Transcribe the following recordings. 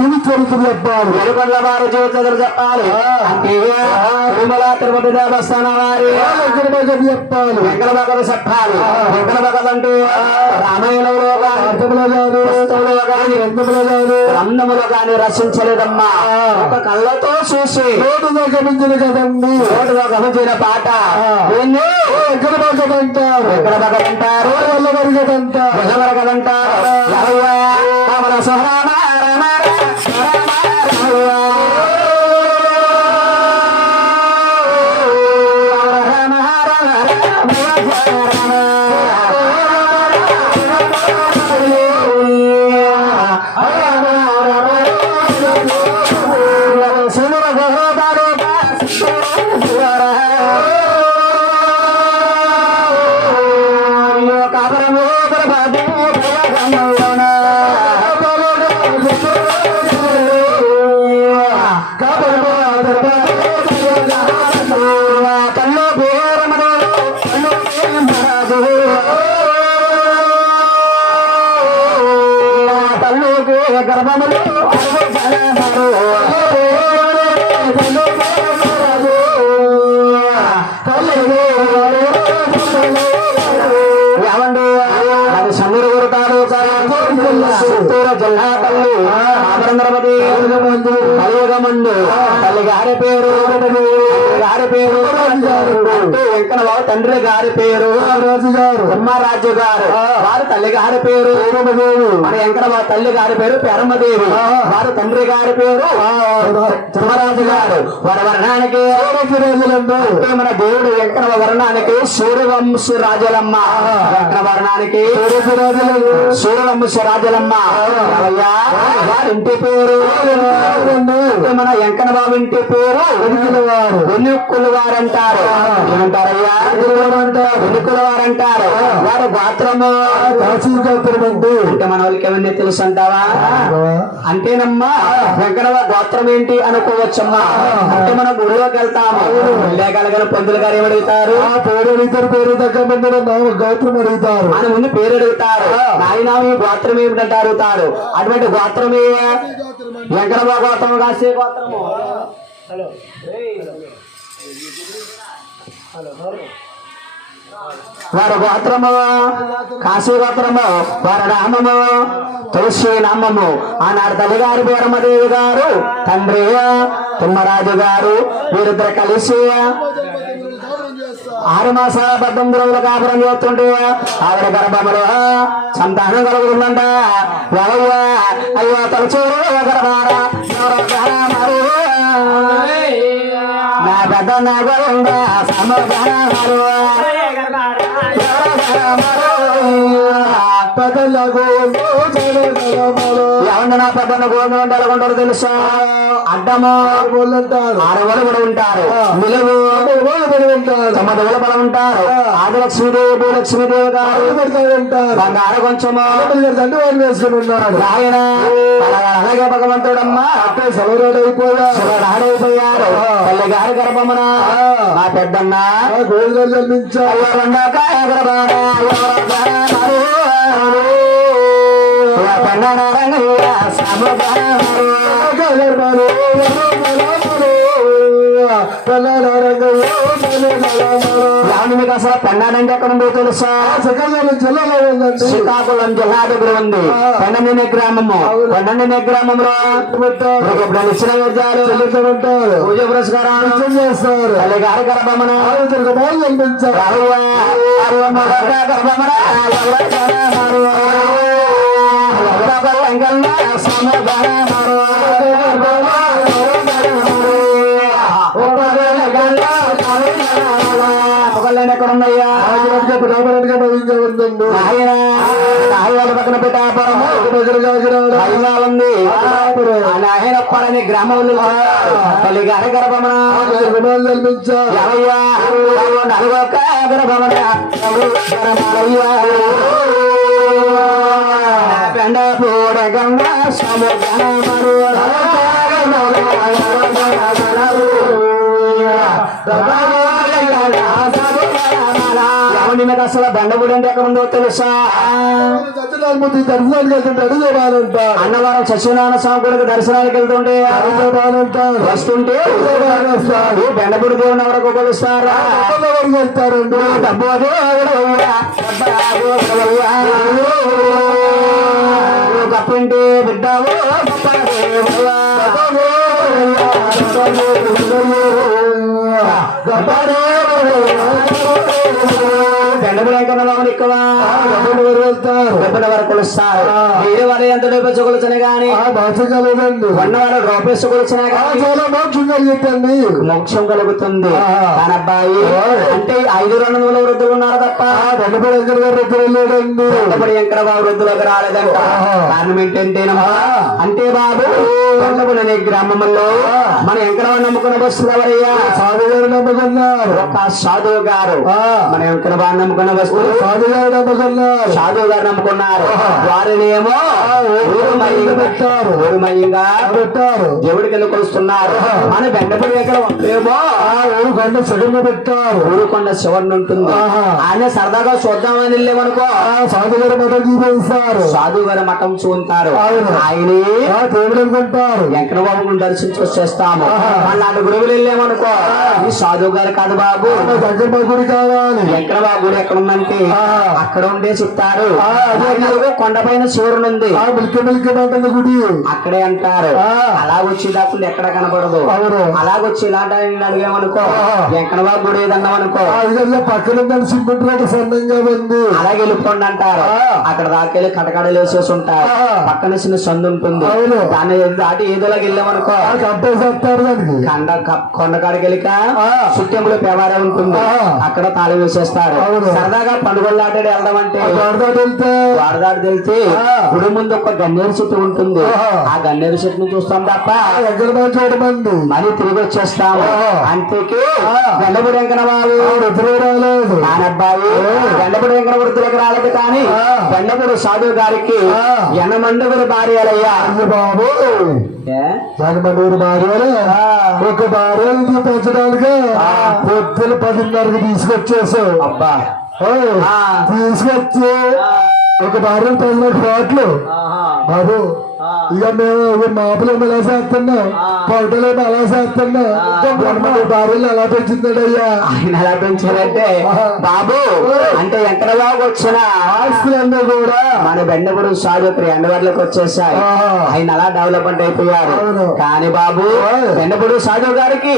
జీవిత చరిత్ర చెప్పాలి. వెలుగొండ వారి జీవితాలు చెప్పాలి అంటే తిరుమల తిరుపతి దేవస్థానం వారి. వెంకట భగత్ చెప్పాలి. వెంకట భగత చెప్పాలి. వెంకట భగత అంటే రామాయణంలో కానీ అర్థములో గాను పుస్తకంలో కానీ గ్రంథములో గాను గ్రంథములో కానీ రచించలేదమ్మా. ఒక కళ్ళతో చూసి రోడ్డుగా గమించిన కదండి. రోడ్డులో గమనించిన పాట వెంకట భగత్ అంటారు. వెంకట భగత అంటారు. వల్ల మరిగట్ అంటారు. ఏమండి అది సమీర కొడతాడు చిత్తూరు జిల్లా తల్లి ఆంధ్రపతి కలియుగమందు. తల్లి గారి పేరు గారి పేరు అంటే వెంకటబాబు తండ్రి గారి పేరు రాజు గారు బ్రహ్మరాజు గారు. వారు తల్లి గారి పేరు మన వెంకటబాబు తల్లి గారి పేరు పెరమదేవి వారు తండ్రి గారి పేరు ధర్మరాజు గారు. వారి వర్ణానికి అంటే మన దేవుడు వెంకట వర్ణానికి సూర్యవంశ రాజులమ్మ. వెంకట వర్ణానికి సూర్యవంశ రాజులమ్మ? వారి ఇంటి పేరు మన వెంకట బాబు ఇంటి పేరు వెనుక్కుల వారు అంటారు ఏమంటారయ్యా? వెనుక్కుల వారు అంటారు వారి గాత్రము అంటే మన వాళ్ళకి ఏమన్నా తెలుసు అంటావా అంటేనమ్మా వెంకటవ గోత్రం ఏంటి అనుకోవచ్చమ్మా. అంటే మనం గుడిలోకి వెళ్తాము. వెళ్ళగలగల పంతులు గారు ఏమడుగుతారు? పేరు అడుగుతారు పేరు గౌతమ్ అడుగుతారు. ఆయన ముందు పేరు అడుగుతారు. నాయన ఈ గోత్రం ఏమిటంటే అడుగుతారు. అటువంటి గోత్రమే వెంకటబా గోత్రం కాసే గోత్రము హలో. వారి గోత్రము కాశీ గోత్రము వారి నామము తులసి నామము ఆనాడు తల్లిగారు బీరమదేవి గారు తండ్రి తిమ్మరాజు గారు వీరిద్దరు కలిసి ఆరు మాసాల పద్దెనిమిది రోజుల కాపురం చేస్తుంటే ఆవిడ గర్భములో సంతానం కలుగుతుందంట. అయ్యో తలచూరు గర్భారా నా పెద్ద నగరుందా సమాధానాలు ఏమన్నా నా పెద్దన్న గోధుమ అంటే ఎలా ఉంటారు తెలుసా? అడ్డము. ఆడవాళ్ళు కూడా ఉంటారు. నిలువు. తొమ్మిది బలం ఉంటారు. ఆదిలక్ష్మీదేవి భూలక్ష్మీదేవి గారు. బంగారు కొంచెము. ఆయన అలాగే భగవంతుడమ్మా. అయిపోయారు తల్లి గారి గర్భమున మా పెద్దన్న అయ్యో రెండోక రాను మీకు అసలు పెన్నానంటే ఎక్కడ ఉందో తెలుసా జిల్లాలో ఉందండి శ్రీకాకుళం జిల్లా దగ్గర ఉంది పెండమిని గ్రామము పెండమిని గ్రామంలో ఇచ్చిన విద్యాలు పూజ పురస్కారాలు చేస్తారు గారి గర్భమున తిరుగు బాగా కనిపించారు పడని గ్రామంలో తల్లి గారి గర్భమున నలుగొక్క గర్భమున సముద్రమరు అసలు దండగుడి అంటే ఎక్కడ ఉందో తెలుసా అన్నవరం సత్యనారాయణ స్వామి గుడికి దర్శనానికి వెళ్తుంటే వస్తుంటే ఈ బెండగుడి దేవుని ఎవరికి కొలుస్తారా డబ్బు గప్పింటి బిడ్డవో గొప్పదేవుడా. ఎక్కడ డబ్బుల వరకు కొలుస్తారు వేరే ఎంత డబ్బు కొలుచునే రూపేసి కొలుచునే మోక్షం మోక్షం కలుగుతుంది. ఆ. కానబ్బాయి అంటే ఐదు రెండు వందల వృద్ధులు ఉన్నారు తప్ప గారు ఎక్కడ కొంతమంది ఎక్కడ బాబు వృద్ధులకు రాలేదంట. కారణం ఏంటంటేనమ్మా అంటే బాబు అనే గ్రామంలో మన ఎంకడ నమ్ముకున్న వస్తువు ఎవరయ్యా? సాధు గారు నమ్మకన్నారు. ఒక సాధువు గారు. మన ఎంకడ బాగా నమ్ముకున్న వస్తువు గారు నమ్మకన్నారు సాధువు గారు నమ్ముకున్నారు. వారినేమో ఊరుమయంగా పెట్టారు. పెట్టారు దేవుడికి వెళ్ళి కొలుస్తున్నారు? మన బెండపల్లి ఎక్కడ ఏమో పెట్టారు. ఊరుకొండ శివన్ ఉంటుంది. ఆయన సరదాగా చూద్దామని వెళ్ళేమనుకో సాధు గారు మతం చూపిస్తారు. సాధువు గారు మఠం చూంటారు. ఆయనే ఆ దేవుడు అనుకుంటారు. వెంకటబాబుని దర్శించి వచ్చేస్తాము. మళ్ళీ అటు గురువులు వెళ్ళామనుకో ఈ సాధువు గారు కాదు బాబు. మా గుడి కావాలి. వెంకటబాబు గుడి ఎక్కడ ఉందంటే. అక్కడ ఉండే చెప్తారు కొండపైన శివుడు ఉంది గుడి అక్కడే అంటారు. అలా వచ్చేటప్పుడు ఎక్కడ కనపడదు. అలాగొచ్చి ఇలాంటి అడిగామనుకో. వెంకటబాబు గుడి ఏదన్నామనుకో పక్కన అలాగే వెళ్ళిపోండి అంటారు. అక్కడ దాకెళ్ళి కటకడలు వేసేసి ఉంటారు. పక్కన చిన్న సందు ఉంటుంది. దాన్ని దాటి ఏదోలాగా వెళ్ళామనుకో కండ కొండకాడికి వెళ్ళిక ఆ. సుట్టెంలో పెవారే ఉంటుంది. అక్కడ తాళం వేసేస్తారు. సరదాగా పండుగలు ఆటాడి వెళ్దాం అంటే వాడదాడు తెలిసి. గుడి ముందు ఒక గన్నేరు చెట్టు ఉంటుంది. ఆ గన్నేరు చెట్టును చూస్తాం తప్ప చూడమంది మళ్ళీ తిరిగి వచ్చేస్తాము. అంతేకి. గండపుడి వెంకన బాబు ఎదురు రాలేదు నానబ్బాయి గండపుడి వెంకన వృద్ధులకు రాలేదు కానీ. గండపుడు సాధువు గారికి ఆ. ఎనమండుగురు భార్యలయ్యా బాబు ఏ? జగమండూరు భార్యలు ఒక భార్యలు పెంచడానికి. పొద్దున పదిన్నరకు తీసుకొచ్చేసావు. అబ్బా. తీసుకొచ్చి ఒక భార్యలు పెంచడానికి పాటలు బాబు ఇక మేము ఇక మాపులేమో ఎలా చేస్తున్నాం పొట్టలేమో అలా చేస్తున్నాం. భార్యలు ఎలా పెంచుతాడయ్యా ఆయన ఎలా పెంచారంటే బాబు అంటే ఎక్కడ బాబు వచ్చిన ఆస్తులన్నీ కూడా. మన బెండపుడు సాధుత్రి ఎండవర్లకు వచ్చేసాయి. ఆహా. ఆయన అలా డెవలప్మెంట్ అయిపోయారు. కానీ బాబు. బెండపుడు సాధువు గారికి.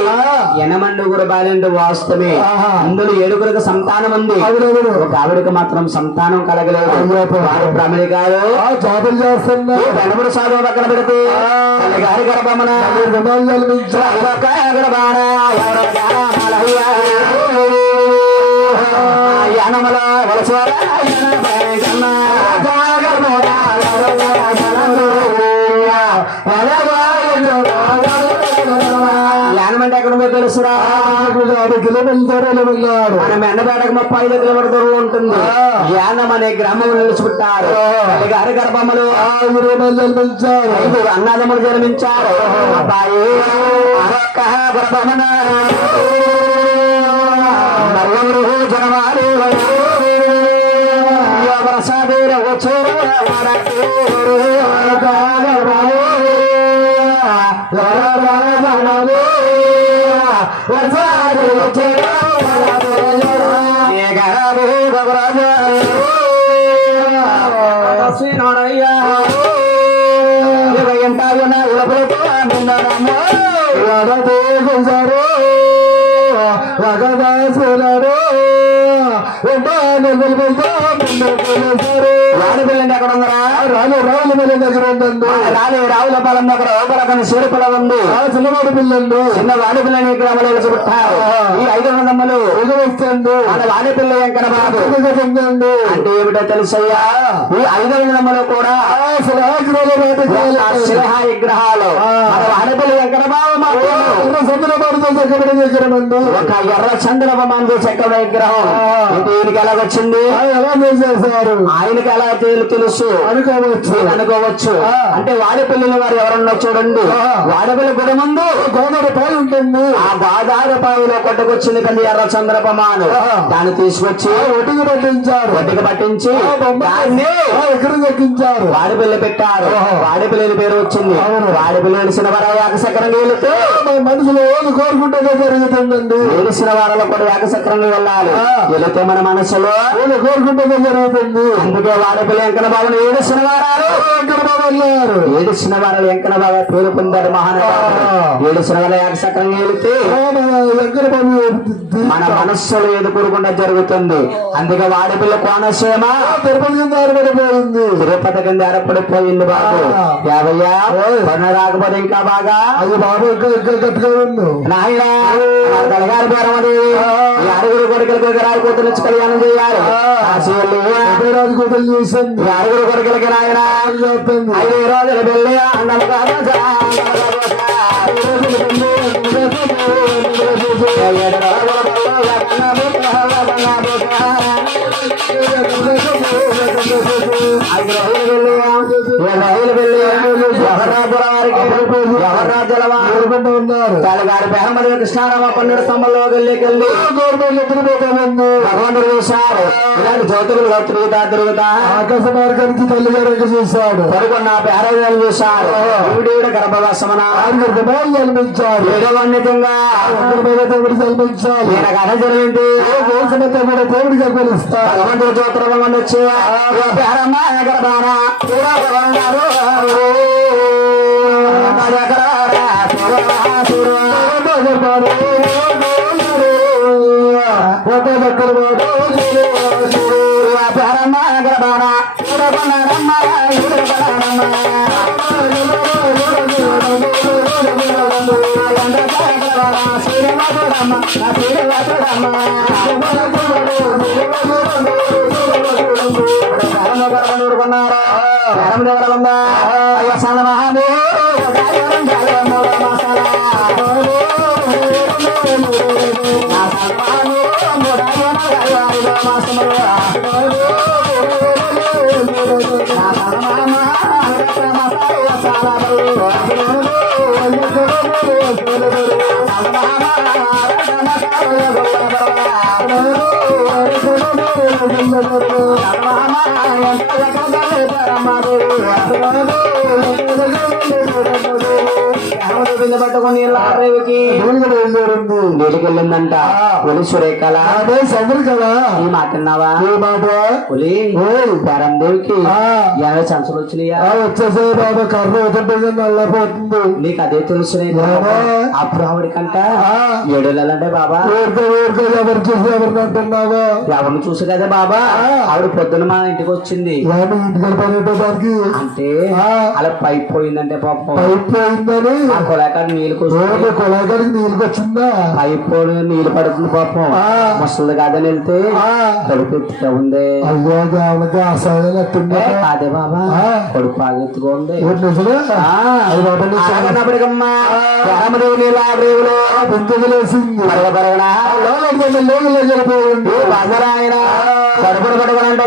ఎనమండుగురు బాలండు వాస్తవమే. ఆహా. అందులో ఏడుగురికి సంతానం ఉంది. ఒక ఆవిడకి మాత్రం సంతానం కలగలేదు. అయ్యో. వారు కాదు. ఆ జాబులు చేస్తున్నా బెండపుడు సాధువు పక్కన పెడితే? గారి జామలయ్య. యనమలో. జాగరమోడ యానమంటే ఎక్కడ తెలుసురా? యాభై కిలోమీటర్లు వెళ్ళాడు మన మెండపేటకు ముప్పై ఐదు కిలోమీటర్ దూరం ఉంటుంది. యానం అనే గ్రామం. తల్లి గారి గర్భములు ఐదుగురు అన్నదమ్ములు జన్మించారు. అబ్బాయి అరొక్క గర్భమున ప్రసాదీర వచ్చారు ఎక్కడ ఉందరా రాను రాను దగ్గర ఉందండి రాలే రావుల పాలెం దగ్గర ఒకరకని చేరుపుల ఉంది ఆ చిన్నవాడు చిన్న గ్రామంలో ఈ ఐదు వందమ్మలు వస్తుంది మన వాడిపిల్ల వెంకట బాబు అంటే ఏమిటో తెలుసయ్యా ఈ ఐదు వందమ్మలు కూడా అసలు ఒక విగ్రహాలు మన వాడిపిల్ల వెంకట బాబు చంద్రబాబుతో దగ్గర దగ్గరమండి ఒక ఎర్ర చంద్రబాబు చెక్క విగ్రహం ఇది వచ్చింది ఎలాగొచ్చింది ఎలా చేసేసారు ఆయనకి ఎలా తెలు- తెలుసు? అనుకోవచ్చు. అనుకోవచ్చు. అంటే వాడపల్లిని వారు ఎవరన్నా చూడండి. వాడపల్లి గుడి ముందు గోదావరి పాలు ఉంటుంది. ఆ గోదావరి పావిలో కొట్టుకొచ్చింది కదా ఎర్ర చంద్రపమాను. దాన్ని తీసుకొచ్చి ఒడ్డుకు పట్టించారు. ఒడ్డుకి పట్టించి ఎక్కడ దక్కించారు? వాడిపిల్ల పెట్టారు. ఓహో. వాడిపిల్లని పేరు వచ్చింది. వాడిపిల్ల వెలిసిన వారు ఏకసక్రంగా వెళితే మనసులో ఏది కోరుకుంటే జరుగుతుందండి. వెలిసిన వారిలో కూడా ఏకసక్రంగా వెళ్ళాలి. వెళితే మన మనసులో కోరుకుంటే జరుగుతుంది. అందుకే వాడిపిల్ల ఎంకన బాబుని ఏడుసిన వారాలు. ఎక్కడ వెళ్ళారు ఏడుసిన వారాలు ఎంకన బాబా పేరు పొందారు మహానుభావుడు. ఆ. ఏడుసిన వాళ్ళ వెళితే ఎక్కడ బాబు మన మనస్సులో ఏది కూరకుండా జరుగుతుంది. అందుకే వాడిపిల్ల కోనసీమ. తిరుపతి కింద ఆరబడిపోయింది తిరుపతి కింద ఏర్పడిపోయింది బాబు. పన్ను రాకపోతే ఇంకా బాగా. అది బాబు ఇంకా ఇంకా గట్టిగా ఉంది నాయనా తలగారి పేరమది ఈ అరుగురు కొడుకులకు విగ్రహాలు కూతురు కళ్యాణం చేయాలి. కాశీవల్లి రాజు కూతురు చూసింది ఈ అరుగురు కొడుకులకి నాయన చెప్తుంది ఐదు రోజులు పెళ్ళి అన్నలు కాదు ఏడు రోజుల పిల్ల ఐదు రోజులు పెళ్ళి ఎవరాజుల వారికి వారు ఉన్నారు తలగారి కృష్ణారామ పన్నెండు స్తంభంలో భగవంతుడు చూశాడు. ఇలాంటి జ్యోతులు తిరుగుతా తిరుగుతా ఆకాశ మార్గానికి తల్లి గారు చూశాడు. పడుకున్న పేరవేలు చూశాడు. ఈవిడీవిడ గర్భవాసమన ఆరు రూపాయలు జన్మించాడు. ఏడవన్నితంగా దేవుడు జన్మించాలి ఈయన కథ జరిగింది. భగవంతుడు వచ్చి "ఓ పేరమ్మ గర్భాన. చూడగలన్నారు ఎకరారా, Thank you. పట్టుకుని వెళ్ళిందంట ఒలి సురేఖల. అదే సముద్ర కదా. ఈ మాట విన్నావా? ఏ మాట? ఒలి. దేవికి. ఎనభై సంవత్సరాలు వచ్చినాయా? బాబా కర్ర నల్లపోతుంది నీకు అదే తెలుసు? అప్పుడు ఆవిడకంట. ఏడు నెలలంటే బాబా. ఎవరు చూసి ఎవరిని అంటున్నావా? ఎవరిని చూసి కదా బాబా. ఆవిడ పొద్దున మా ఇంటికి వచ్చింది. అంటే. అలా పైప్ పోయిందంటే పాపం. కొలాకాడ నీళ్ళు కొలాగారికి నీళ్ళకి వచ్చిందా పైప్ నీళ్ళు పడుతుంది పాపం. ముసలి కాదని వెళ్తే. కడుపు ఎత్తుగా ఉంది. అదే బాబా. ఆ. కడుపు బాగా ఉంది. అలాగన్నప్పటికమ్మా పరగ పరగనా లోపల లోపల వెళ్ళిపోయింది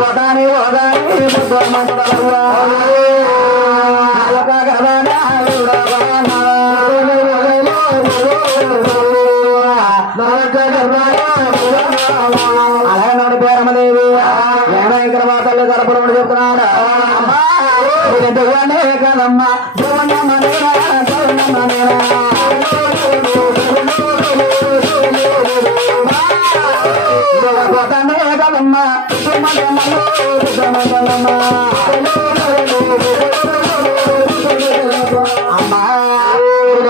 పోటాని కడుపును కదమ్మా జగన్నమ్మ కదమ్మా అమ్మా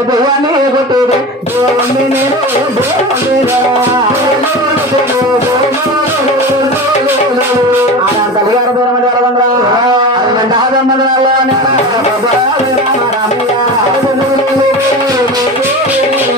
దేవుని కొట్టేది దేవుణ్ణి నేను దేవుణ్ణి ఆయన